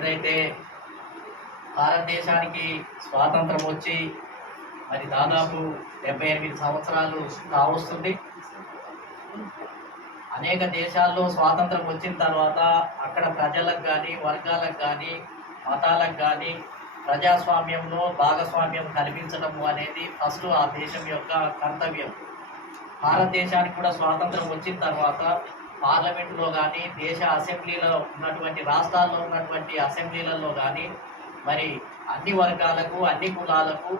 ఏదైతే భారతదేశానికి స్వాతంత్రం వచ్చి మరి దాదాపు 78 సంవత్సరాలు కావస్తుంది. అనేక దేశాల్లో స్వాతంత్రం వచ్చిన తర్వాత అక్కడ ప్రజలకు కానీ, వర్గాలకు కానీ, మతాలకు కానీ ప్రజాస్వామ్యంలో భాగస్వామ్యం కల్పించడము అనేది ఫస్ట్ ఆ దేశం యొక్క కర్తవ్యం. భారతదేశానికి కూడా స్వాతంత్రం వచ్చిన తర్వాత పార్లమెంటులో కానీ, దేశ అసెంబ్లీలో ఉన్నటువంటి రాష్ట్రాల్లో ఉన్నటువంటి అసెంబ్లీలలో కానీ మరి అన్ని వర్గాలకు, అన్ని కులాలకు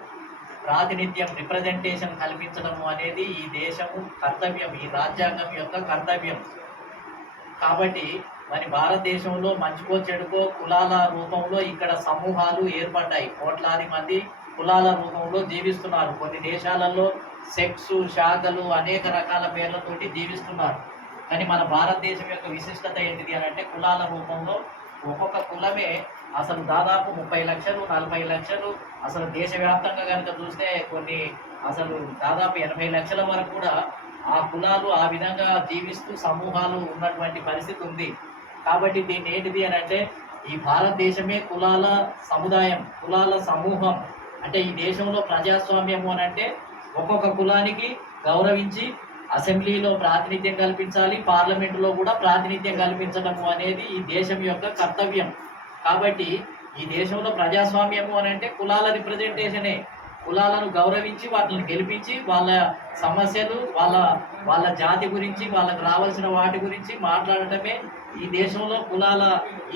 ప్రాతినిధ్యం, రిప్రజెంటేషన్ కల్పించడము అనేది ఈ దేశము కర్తవ్యం, ఈ రాజ్యాంగం యొక్క కర్తవ్యం. కాబట్టి మరి భారతదేశంలో మంచికో చెడుకో కులాల రూపంలో ఇక్కడ సమూహాలు ఏర్పడ్డాయి. కోట్లాది మంది కులాల రూపంలో జీవిస్తున్నారు. కొన్ని దేశాలలో సెక్స్, శాఖలు అనేక రకాల పేర్లతోటి జీవిస్తున్నారు. కానీ మన భారతదేశం యొక్క విశిష్టత ఏంటిది అని అంటే కులాల రూపంలో ఒక్కొక్క కులమే అసలు దాదాపు 30 లక్షలు, 40 లక్షలు, అసలు దేశవ్యాప్తంగా కనుక చూస్తే కొన్ని అసలు దాదాపు 80 లక్షల వరకు కూడా ఆ కులాలు ఆ విధంగా జీవిస్తూ సమూహాలు ఉన్నటువంటి పరిస్థితి ఉంది. కాబట్టి దీన్ని ఏంటిది అని అంటే ఈ భారతదేశమే కులాల సముదాయం, కులాల సమూహం. అంటే ఈ దేశంలో ప్రజాస్వామ్యము అని అంటే ఒక్కొక్క కులానికి గౌరవించి అసెంబ్లీలో ప్రాతినిధ్యం కల్పించాలి, పార్లమెంటులో కూడా ప్రాతినిధ్యం కల్పించడము అనేది ఈ దేశం యొక్క కర్తవ్యం. కాబట్టి ఈ దేశంలో ప్రజాస్వామ్యము అని అంటే కులాల రిప్రజెంటేషనే. కులాలను గౌరవించి వాటిని గెలిపించి వాళ్ళ సమస్యలు, వాళ్ళ జాతి గురించి, వాళ్ళకు రావాల్సిన వాటి గురించి మాట్లాడటమే ఈ దేశంలో కులాల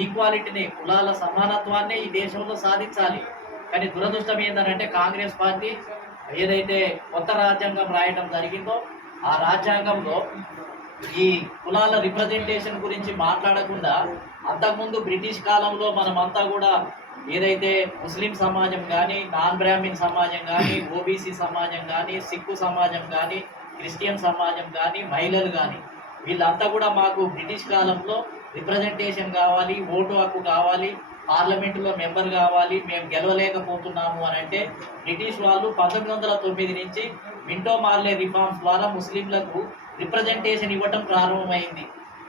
ఈక్వాలిటీని, కులాల సమానత్వాన్ని ఈ దేశంలో సాధించాలి. కానీ దురదృష్టం ఏంటంటే కాంగ్రెస్ పార్టీ ఏదైతే కొత్త రాజ్యాంగం రాయటం జరిగిందో ఆ రాజ్యాంగంలో ఈ కులాల రిప్రజెంటేషన్ గురించి మాట్లాడకుండా అంతకుముందు బ్రిటిష్ కాలంలో మనమంతా కూడా ఏదైతే ముస్లిం సమాజం కానీ, నాన్ బ్రాహ్మిన్ సమాజం కానీ, ఓబీసీ సమాజం కానీ, సిక్కు సమాజం కానీ, క్రిస్టియన్ సమాజం కానీ, మహిళలు కానీ వీళ్ళంతా కూడా మాకు బ్రిటిష్ కాలంలో రిప్రజెంటేషన్ కావాలి, ఓటు హక్కు కావాలి, పార్లమెంటులో మెంబర్ కావాలి, మేము గెలవలేకపోతున్నాము అని అంటే బ్రిటిష్ వాళ్ళు 1909 నుంచి మింటో మార్లే రిఫార్మ్స్ ద్వారా ముస్లింలకు రిప్రజెంటేషన్ ఇవ్వటం ప్రారంభమైంది.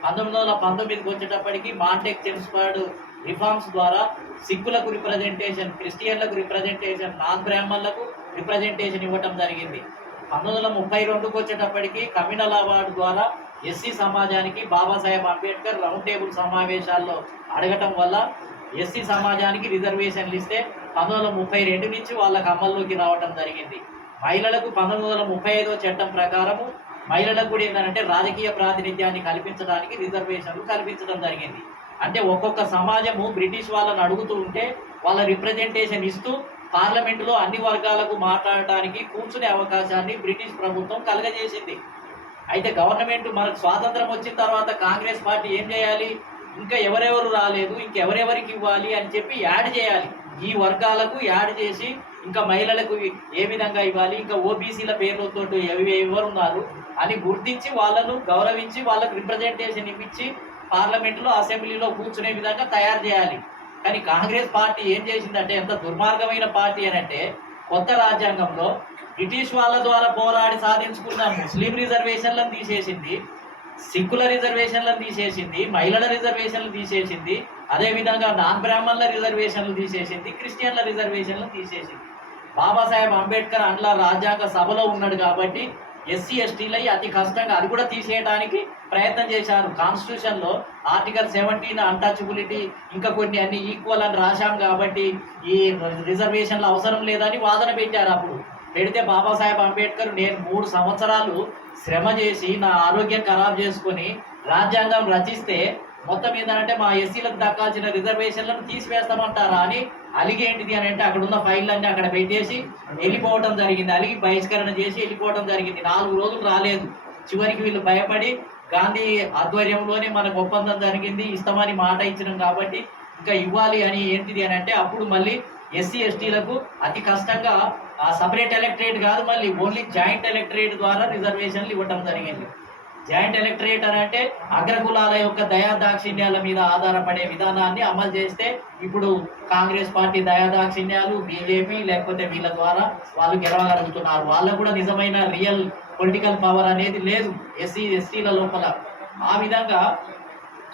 1919కి వచ్చేటప్పటికి మాంటెక్ చెమ్స్ఫర్డ్ రిఫార్మ్స్ ద్వారా సిక్కులకు రిప్రజెంటేషన్, క్రిస్టియన్లకు రిప్రజెంటేషన్, నాన్ బ్రాహ్మణులకు రిప్రజెంటేషన్ ఇవ్వటం జరిగింది. 1932కి వచ్చేటప్పటికి కమ్యూనల్ అవార్డు ద్వారా ఎస్సీ సమాజానికి బాబాసాహెబ్ అంబేద్కర్ రౌండ్ టేబుల్ సమావేశాల్లో అడగటం వల్ల ఎస్సీ సమాజానికి రిజర్వేషన్లు ఇస్తే 1932 నుంచి వాళ్ళకి అమల్లోకి రావటం జరిగింది. మహిళలకు 1935 చట్టం ప్రకారము మహిళలకు కూడా ఏంటంటే రాజకీయ ప్రాతినిధ్యాన్ని కల్పించడానికి రిజర్వేషన్లు కల్పించడం జరిగింది. అంటే ఒక్కొక్క సమాజము బ్రిటిష్ వాళ్ళని అడుగుతూ ఉంటే వాళ్ళ రిప్రజెంటేషన్ ఇస్తూ పార్లమెంటులో అన్ని వర్గాలకు మాట్లాడటానికి కూర్చునే అవకాశాన్ని బ్రిటిష్ ప్రభుత్వం కలగజేసింది. అయితే గవర్నమెంట్ మనకు స్వాతంత్రం వచ్చిన తర్వాత కాంగ్రెస్ పార్టీ ఏం చేయాలి, ఇంకా ఎవరెవరు రాలేదు, ఇంకెవరెవరికి ఇవ్వాలి అని చెప్పి యాడ్ చేయాలి. ఈ వర్గాలకు యాడ్ చేసి ఇంకా మహిళలకు ఏ విధంగా ఇవ్వాలి, ఇంకా ఓబీసీల పేర్లతో ఎవరున్నారు అని గుర్తించి వాళ్ళను గౌరవించి వాళ్ళకు రిప్రజెంటేషన్ ఇప్పించి పార్లమెంటులో, అసెంబ్లీలో కూర్చునే విధంగా తయారు చేయాలి. కానీ కాంగ్రెస్ పార్టీ ఏం చేసిందంటే ఎంత దుర్మార్గమైన పార్టీ అని అంటే కొత్త రాజ్యాంగంలో బ్రిటిష్ వాళ్ళ ద్వారా పోరాడి సాధించుకున్న ముస్లిం రిజర్వేషన్లను తీసేసింది, సిక్కుల రిజర్వేషన్లను తీసేసింది, మహిళల రిజర్వేషన్లు తీసేసింది, అదేవిధంగా నాన్ బ్రాహ్మణుల రిజర్వేషన్లు తీసేసింది, క్రిస్టియన్ల రిజర్వేషన్లు తీసేసింది. బాబాసాహెబ్ అంబేద్కర్ అందులో రాజ్యాంగ సభలో ఉన్నాడు కాబట్టి ఎస్సీ ఎస్టీలై అతి కష్టంగా అది కూడా తీసేయడానికి ప్రయత్నం చేశారు. కాన్స్టిట్యూషన్లో ఆర్టికల్ 17 అన్టచబిలిటీ ఇంకా కొన్ని అన్ని ఈక్వల్ అని రాశాం కాబట్టి ఈ రిజర్వేషన్లు అవసరం లేదని వాదన పెట్టారు. అప్పుడు పెడితే బాబాసాహెబ్ అంబేద్కర్ నేను 3 సంవత్సరాలు శ్రమ చేసి నా ఆరోగ్యం ఖరాబ్ చేసుకొని రాజ్యాంగం రచిస్తే మొత్తం ఏంటంటే మా ఎస్సీలకు దక్కాల్సిన రిజర్వేషన్లను తీసివేస్తామంటారా అని అలిగేంటిది అని అంటే అక్కడ ఉన్న ఫైళ్ళన్నీ అక్కడ పెట్టేసి వెళ్ళిపోవడం జరిగింది. అలిగి బహిష్కరణ చేసి వెళ్ళిపోవడం జరిగింది. 4 రోజులు రాలేదు. చివరికి వీళ్ళు భయపడి గాంధీ ఆధ్వర్యంలోనే మనకు ఒప్పందం జరిగింది, ఇస్తామని మాట ఇచ్చినాం కాబట్టి ఇంకా ఇవ్వాలి అని ఏంటిది అని అంటే అప్పుడు మళ్ళీ ఎస్సీ ఎస్టీలకు అతి కష్టంగా ఆ సపరేట్ ఎలక్టరేట్ కాదు, మళ్ళీ ఓన్లీ జాయింట్ ఎలక్టరేట్ ద్వారా రిజర్వేషన్లు ఇవ్వటం జరిగింది. జాయింట్ ఎలక్టరేట్ అని అంటే అగ్రకులాల యొక్క దయాదాక్షిణ్యాల మీద ఆధారపడే విధానాన్ని అమలు చేస్తే ఇప్పుడు కాంగ్రెస్ పార్టీ దయాదాక్షిణ్యాలు, బీజేపీ లేకపోతే వీళ్ళ ద్వారా వాళ్ళు గెలవగలుగుతున్నారు. వాళ్ళకు కూడా నిజమైన రియల్ పొలిటికల్ పవర్ అనేది లేదు ఎస్సీ ఎస్టీల లోపల. ఆ విధంగా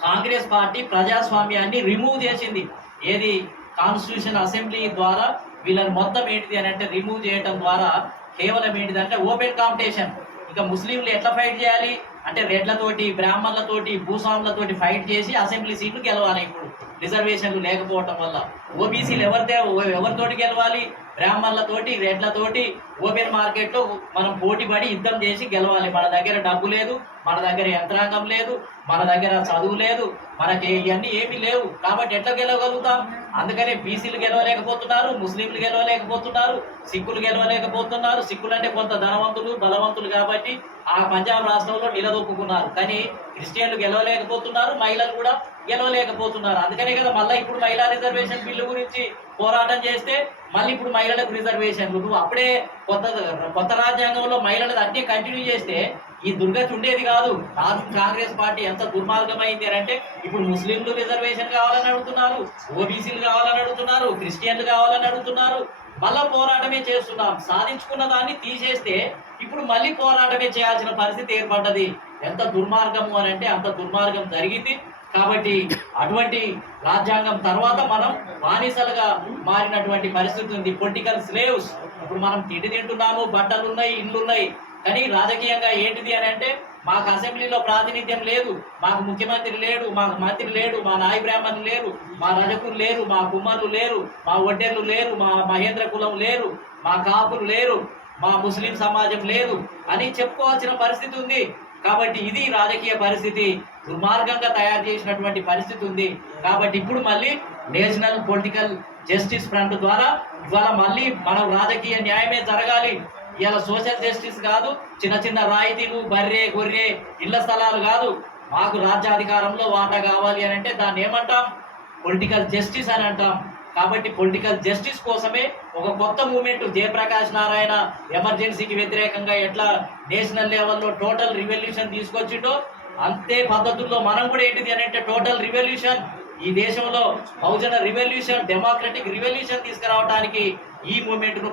కాంగ్రెస్ పార్టీ ప్రజాస్వామ్యాన్ని రిమూవ్ చేసింది. ఏది కాన్స్టిట్యూషన్ అసెంబ్లీ ద్వారా వీళ్ళని మొత్తం ఏంటిది అని అంటే రిమూవ్ చేయడం ద్వారా కేవలం ఏంటిదంటే ఓపెన్ కాంపిటీషన్. ఇక ముస్లింలు ఎట్లా ఫైట్ చేయాలి అంటే రెడ్లతోటి, బ్రాహ్మణులతోటి, భూస్వాములతోటి ఫైట్ చేసి అసెంబ్లీ సీట్లు గెలవాలి. ఇప్పుడు రిజర్వేషన్లు లేకపోవటం వల్ల ఓబీసీలు ఎవరితోటి గెలవాలి? బ్రాహ్మణులతోటి, రెడ్లతోటి ఓపెన్ మార్కెట్లో మనం పోటీ పడి యుద్ధం చేసి గెలవాలి. మన దగ్గర డబ్బు లేదు, మన దగ్గర యంత్రాంగం లేదు, మన దగ్గర చదువు లేదు, మనకి ఇవన్నీ ఏమీ లేవు. కాబట్టి ఎట్లా గెలవగలుగుతాం? అందుకనే బీసీలు గెలవలేకపోతున్నారు, ముస్లింలు గెలవలేకపోతున్నారు, సిక్కులు గెలవలేకపోతున్నారు. సిక్కులు అంటే కొంత ధనవంతులు, బలవంతులు కాబట్టి ఆ పంజాబ్ రాష్ట్రంలో నిలదొక్కున్నారు. కానీ క్రిస్టియన్లు గెలవలేకపోతున్నారు, మహిళలు కూడా గెలవలేకపోతున్నారు. అందుకనే కదా మళ్ళీ ఇప్పుడు మహిళా రిజర్వేషన్ బిల్లు గురించి పోరాటం చేస్తే మళ్ళీ ఇప్పుడు మహిళలకు రిజర్వేషన్లు. నువ్వు అప్పుడే కొత్త రాజ్యాంగంలో మహిళలు అన్నీ కంటిన్యూ చేస్తే ఈ దుర్గతి ఉండేది కాదు. కాంగ్రెస్ పార్టీ ఎంత దుర్మార్గమైంది అని అంటే ఇప్పుడు ముస్లింలు రిజర్వేషన్ కావాలని అడుగుతున్నారు, ఓబీసీలు కావాలని అడుగుతున్నారు, క్రిస్టియన్లు కావాలని అడుగుతున్నారు. మళ్ళా పోరాటమే చేస్తున్నాం. సాధించుకున్న దాన్ని తీసేస్తే ఇప్పుడు మళ్ళీ పోరాటమే చేయాల్సిన పరిస్థితి ఏర్పడ్డది. ఎంత దుర్మార్గము అని అంటే అంత దుర్మార్గం జరిగింది. కాబట్టి అటువంటి రాజ్యాంగం తర్వాత మనం బానిసలుగా మారినటువంటి పరిస్థితి ఉంది. Political slaves. ఇప్పుడు మనం తిండి తింటున్నాము, బట్టలు ఉన్నాయి, ఇండ్లు ఉన్నాయి. కానీ రాజకీయంగా ఏంటిది అని అంటే మాకు అసెంబ్లీలో ప్రాతినిధ్యం లేదు, మాకు ముఖ్యమంత్రి లేడు, మాకు మంత్రి లేడు, మా నాయ బ్రాహ్మణులు లేరు, మా రజకులు లేరు, మా కుమ్మర్లు లేరు, మా ఒడ్డెర్లు లేరు, మా మహేంద్ర కులం లేరు, మా కాపులు లేరు, మా ముస్లిం సమాజం లేదు అని చెప్పుకోవాల్సిన పరిస్థితి ఉంది. కాబట్టి ఇది రాజకీయ పరిస్థితి, దుర్మార్గంగా తయారు చేసినటువంటి పరిస్థితి ఉంది. కాబట్టి ఇప్పుడు మళ్ళీ నేషనల్ పొలిటికల్ జస్టిస్ ఫ్రంట్ ద్వారా ఇవాళ మళ్ళీ మనం రాజకీయ న్యాయమే జరగాలి. ఇవాళ సోషల్ జస్టిస్ కాదు, చిన్న చిన్న రాయితీలు, బర్రె గొర్రె ఇళ్ల స్థలాలు కాదు. మాకు రాజ్యాధికారంలో వాటా కావాలి అని అంటే దాన్ని ఏమంటాం? పొలిటికల్ జస్టిస్ అని అంటాం. కాబట్టి పొలిటికల్ జస్టిస్ కోసమే ఒక కొత్త మూమెంట్ జయప్రకాష్ నారాయణ ఎమర్జెన్సీకి వ్యతిరేకంగా ఎట్లా నేషనల్ లెవెల్లో టోటల్ రివల్యూషన్ తీసుకొచ్చిండో అంతే పద్ధతుల్లో మనం కూడా ఏంటిది అని అంటే టోటల్ రివల్యూషన్, ఈ దేశంలో బహుజన రివల్యూషన్, డెమోక్రటిక్ రివల్యూషన్ తీసుకురావడానికి ఈ మూమెంట్ను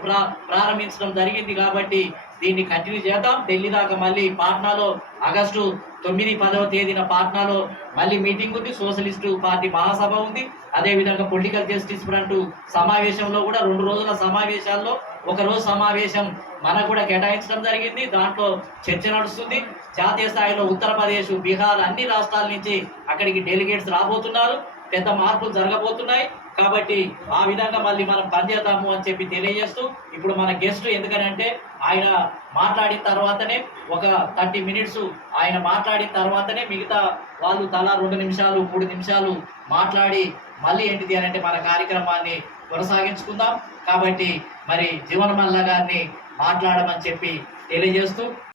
ప్రారంభించడం జరిగింది. కాబట్టి దీన్ని కంటిన్యూ చేద్దాం. ఢిల్లీ దాకా మళ్ళీ పాట్నాలో ఆగస్టు 9, 10వ తేదీన పాట్నాలో మళ్ళీ మీటింగ్ ఉంది. సోషలిస్టు పార్టీ మహాసభ ఉంది. అదేవిధంగా పొలిటికల్ జస్టిస్ ఫ్రంట్ సమావేశంలో కూడా 2 రోజుల సమావేశాల్లో ఒక రోజు సమావేశం మనకు కూడా కేటాయించడం జరిగింది. దాంట్లో చర్చ నడుస్తుంది. జాతీయ స్థాయిలో ఉత్తరప్రదేశ్, బీహార్ అన్ని రాష్ట్రాల నుంచి అక్కడికి డెలిగేట్స్ రాబోతున్నారు. పెద్ద మార్పులు జరగబోతున్నాయి. కాబట్టి ఆ విధంగా మళ్ళీ మనం పనిచేద్దాము అని చెప్పి తెలియజేస్తూ ఇప్పుడు మన గెస్ట్ ఎందుకనంటే ఆయన మాట్లాడిన తర్వాతనే ఒక 30 మినిట్స్ ఆయన మాట్లాడిన తర్వాతనే మిగతా వాళ్ళు తలా 2 నిమిషాలు 3 నిమిషాలు మాట్లాడి మళ్ళీ ఏంటిది అని అంటే మన కార్యక్రమాన్ని కొనసాగించుకుందాం. కాబట్టి మరి జీవన్ మల్లా గారిని మాట్లాడమని చెప్పి తెలియజేస్తూ